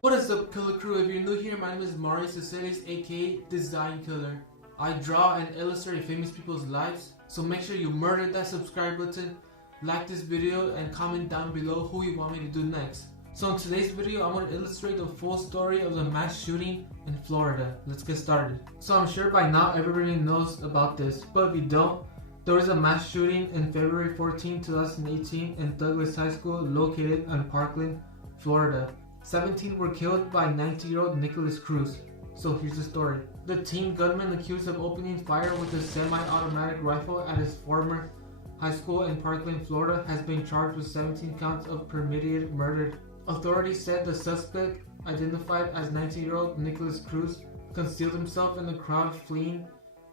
What is up, Killer Crew? If you're new here, my name is Mario Cesares, aka Design Killer. I draw and illustrate famous people's lives, so make sure you murder that subscribe button, like this video, and comment down below who you want me to do next. So in today's video, I'm going to illustrate the full story of the mass shooting in Florida. Let's get started. So I'm sure by now everybody knows about this, but if you don't, there was a mass shooting in February 14, 2018 in Douglas High School located in Parkland, Florida. 17 were killed by 19-year-old Nikolas Cruz. So here's the story. The teen gunman accused of opening fire with a semi-automatic rifle at his former high school in Parkland, Florida has been charged with 17 counts of premeditated murder. Authorities said the suspect, identified as 19-year-old Nikolas Cruz, concealed himself in the crowd fleeing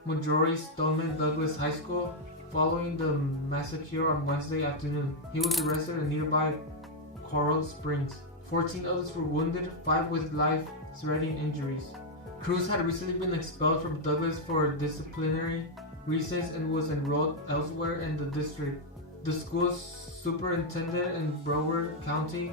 Marjory Stoneman Douglas High School following the massacre on Wednesday afternoon. He was arrested in nearby Coral Springs. 14 others were wounded, 5 with life-threatening injuries. Cruz had recently been expelled from Douglas for disciplinary reasons and was enrolled elsewhere in the district. The school's superintendent in Broward County,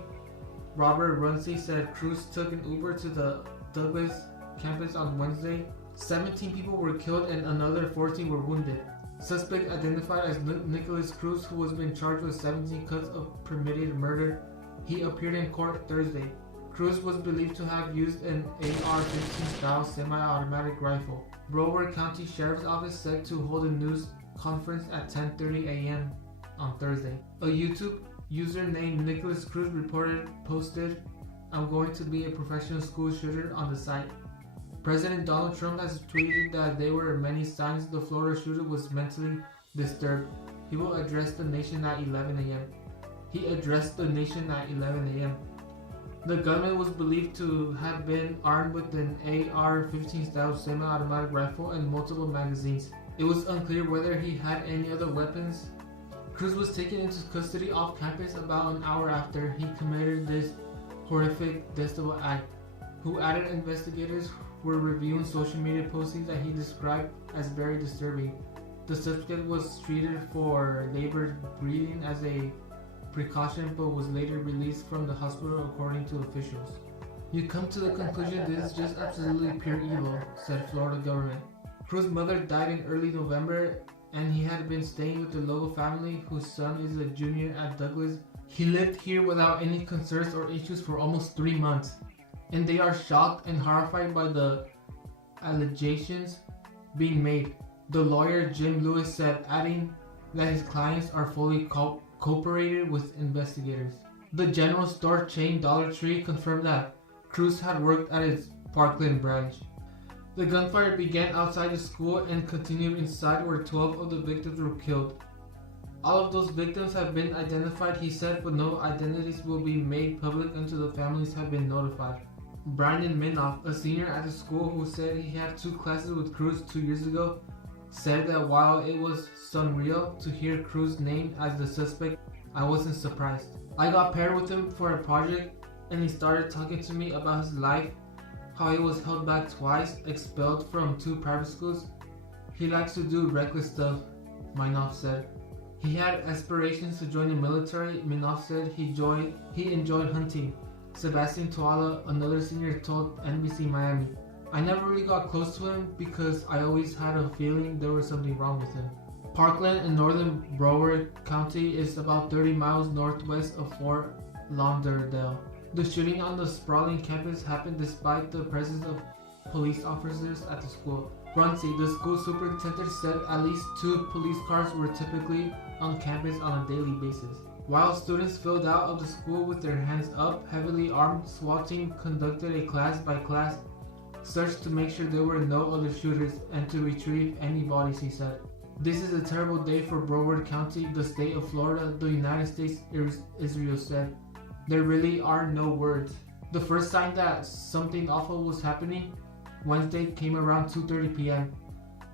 Robert Runcie, said Cruz took an Uber to the Douglas campus on Wednesday. 17 people were killed and another 14 were wounded. Suspect identified as Nikolas Cruz, who was being charged with 17 counts of premeditated murder. He appeared in court Thursday. Cruz was believed to have used an AR-15 style semi-automatic rifle. Broward County Sheriff's Office said to hold a news conference at 10:30 a.m. on Thursday. A YouTube user named Nikolas Cruz posted, "I'm going to be a professional school shooter" on the site. President Donald Trump has tweeted that there were many signs the Florida shooter was mentally disturbed. He will address the nation at 11 a.m. He addressed the nation at 11 a.m. The gunman was believed to have been armed with an AR-15 style semi-automatic rifle and multiple magazines. It was unclear whether he had any other weapons. Cruz was taken into custody off campus about an hour after he committed this horrific, detestable act. Who added investigators were reviewing social media postings that he described as very disturbing. The suspect was treated for labored breathing as a precaution but was later released from the hospital, according to officials. "You come to the conclusion this is just absolutely pure evil," said Florida government. Cruz's mother died in early November and he had been staying with the local family whose son is a junior at Douglas. He lived here without any concerns or issues for almost 3 months, and they are shocked and horrified by the allegations being made, the lawyer Jim Lewis said, adding that his clients are fully cooperated with investigators. The general store chain Dollar Tree confirmed that Cruz had worked at its Parkland branch. The gunfire began outside the school and continued inside, where 12 of the victims were killed. All of those victims have been identified, he said, but no identities will be made public until the families have been notified. Brandon Minoff, a senior at the school who said he had 2 classes with Cruz 2 years ago, said that while it was surreal to hear Cruz named as the suspect, I wasn't surprised. I got paired with him for a project and he started talking to me about his life, how he was held back twice, expelled from 2 private schools. He likes to do reckless stuff, Minoff said. He had aspirations to join the military. Minoff said he enjoyed hunting. Sebastian Tuala, another senior, told NBC Miami, "I never really got close to him because I always had a feeling there was something wrong with him." Parkland in northern Broward County is about 30 miles northwest of Fort Lauderdale. The shooting on the sprawling campus happened despite the presence of police officers at the school. Runcie, the school superintendent, said at least 2 police cars were typically on campus on a daily basis. While students filed out of the school with their hands up, heavily armed SWAT team conducted a class-by-class search to make sure there were no other shooters and to retrieve any bodies, he said. "This is a terrible day for Broward County, the state of Florida," the United States Israel said. "There really are no words." The first sign that something awful was happening Wednesday came around 2:30 p.m.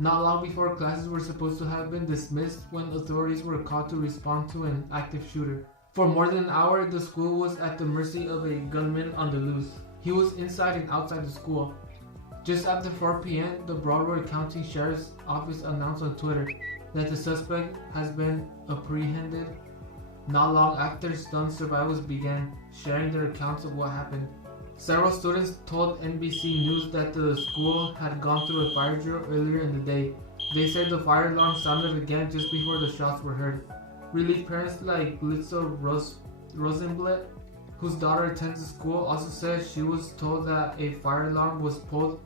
Not long before classes were supposed to have been dismissed when authorities were called to respond to an active shooter. For more than an hour, the school was at the mercy of a gunman on the loose. He was inside and outside the school. Just after 4 p.m., the Broward County Sheriff's Office announced on Twitter that the suspect has been apprehended. Not long after, stunned survivors began sharing their accounts of what happened. Several students told NBC News that the school had gone through a fire drill earlier in the day. They said the fire alarm sounded again just before the shots were heard. Relief parents like Litzel Rosenblatt, whose daughter attends the school, also said she was told that a fire alarm was pulled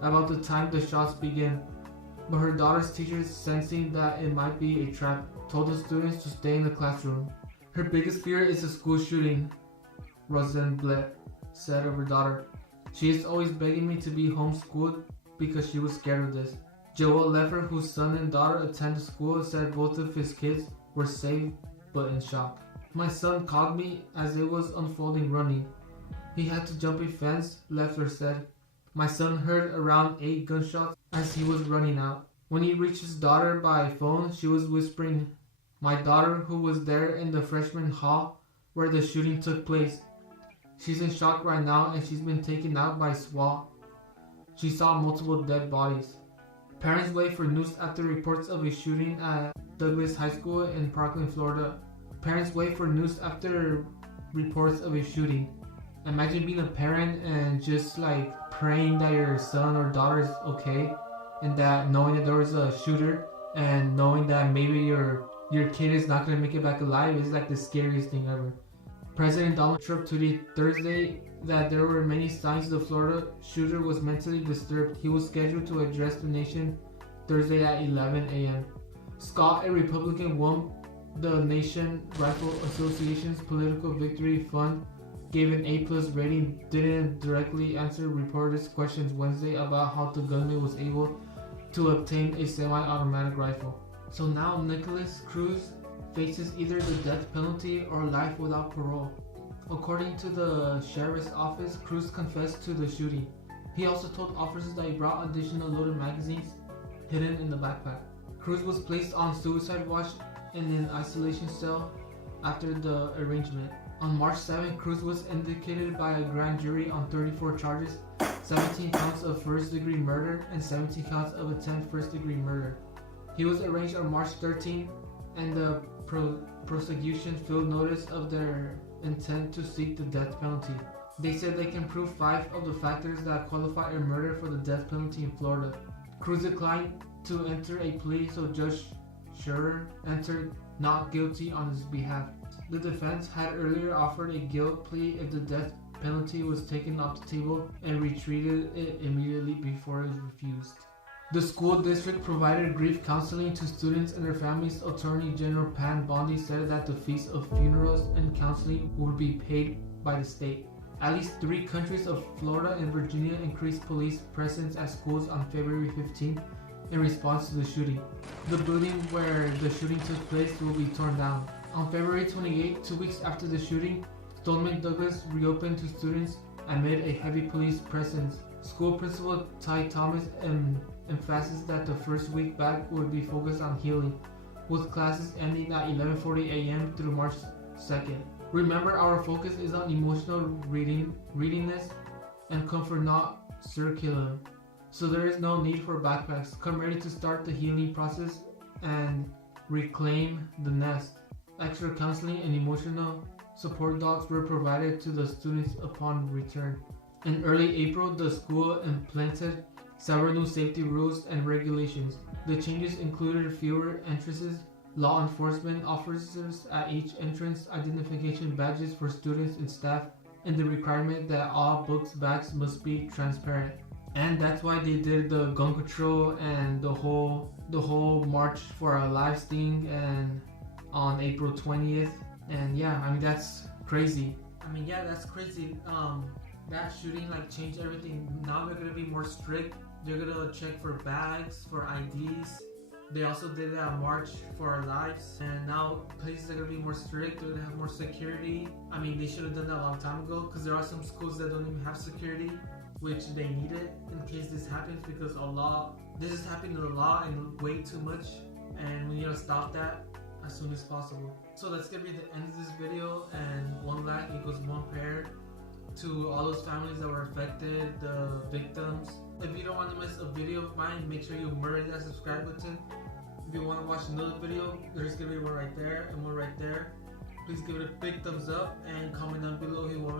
about the time the shots began. But her daughter's teachers, sensing that it might be a trap, told the students to stay in the classroom. Her biggest fear is a school shooting, Rosenblatt said of her daughter. She is always begging me to be homeschooled because she was scared of this. Joel Leffer, whose son and daughter attend the school, said both of his kids were safe but in shock. My son caught me as it was unfolding running. He had to jump a fence, Leffer said. My son heard around 8 gunshots as he was running out. When he reached his daughter by phone, she was whispering, "My daughter, who was there in the freshman hall where the shooting took place. She's in shock right now and she's been taken out by SWAT. She saw multiple dead bodies." Parents wait for news after reports of a shooting at Douglas High School in Parkland, Florida. Parents wait for news after reports of a shooting. Imagine being a parent and just like praying that your son or daughter is okay, and that knowing that there was a shooter and knowing that maybe your kid is not going to make it back alive is like the scariest thing ever. President Donald Trump tweeted Thursday that there were many signs the Florida shooter was mentally disturbed. He was scheduled to address the nation Thursday at 11 a.m. Scott, a Republican, won the Nation Rifle Association's Political Victory Fund, gave an A+ rating, didn't directly answer reporters' questions Wednesday about how the gunman was able to obtain a semi-automatic rifle. So now Nicholas Cruz faces either the death penalty or life without parole. According to the sheriff's office, Cruz confessed to the shooting. He also told officers that he brought additional loaded magazines hidden in the backpack. Cruz was placed on suicide watch in an isolation cell after the arraignment. On March 7, Cruz was indicted by a grand jury on 34 charges, 17 counts of first-degree murder and 17 counts of attempted first-degree murder. He was arraigned on March 13, and the prosecution filed notice of their intent to seek the death penalty. They said they can prove 5 of the factors that qualify a murder for the death penalty in Florida. Cruz declined to enter a plea, so Judge Scherer entered not guilty on his behalf. The defense had earlier offered a guilt plea if the death penalty was taken off the table and retreated it immediately before it was refused. The school district provided grief counseling to students and their families. Attorney General Pam Bondi said that the fees of funerals and counseling would be paid by the state. At least 3 countries of Florida and Virginia increased police presence at schools on February 15 in response to the shooting. The building where the shooting took place will be torn down. On February 28, 2 weeks after the shooting, Stoneman Douglas reopened to students amid a heavy police presence. School principal Ty Thomas emphasized that the first week back would be focused on healing, with classes ending at 11:40 a.m. through March 2nd. Remember, our focus is on emotional readiness and comfort, not curriculum. So there is no need for backpacks. Come ready to start the healing process and reclaim the nest. Extra counseling and emotional support dogs were provided to the students upon return. In early April, the school implemented several new safety rules and regulations. The changes included fewer entrances, law enforcement officers at each entrance, identification badges for students and staff, and the requirement that all books bags must be transparent. And that's why they did the gun control and the whole March for Our Lives thing and on April 20th. And yeah, I mean that's crazy. That shooting like changed everything. Now they're gonna be more strict. They're gonna check for bags, for IDs. They also did that March for Our Lives, and now places are gonna be more strict. They're gonna have more security. I mean, they should have done that a long time ago, because there are some schools that don't even have security, which they need it in case this happens, because this is happening a lot and way too much, and we need to stop that as soon as possible. So that's gonna be the end of this video, and one like equals one prayer to all those families that were affected, the victims. If you don't want to miss a video of mine, make sure you murder that subscribe button. If you want to watch another video, there's gonna be one right there and one right there. Please give it a big thumbs up and comment down below if you want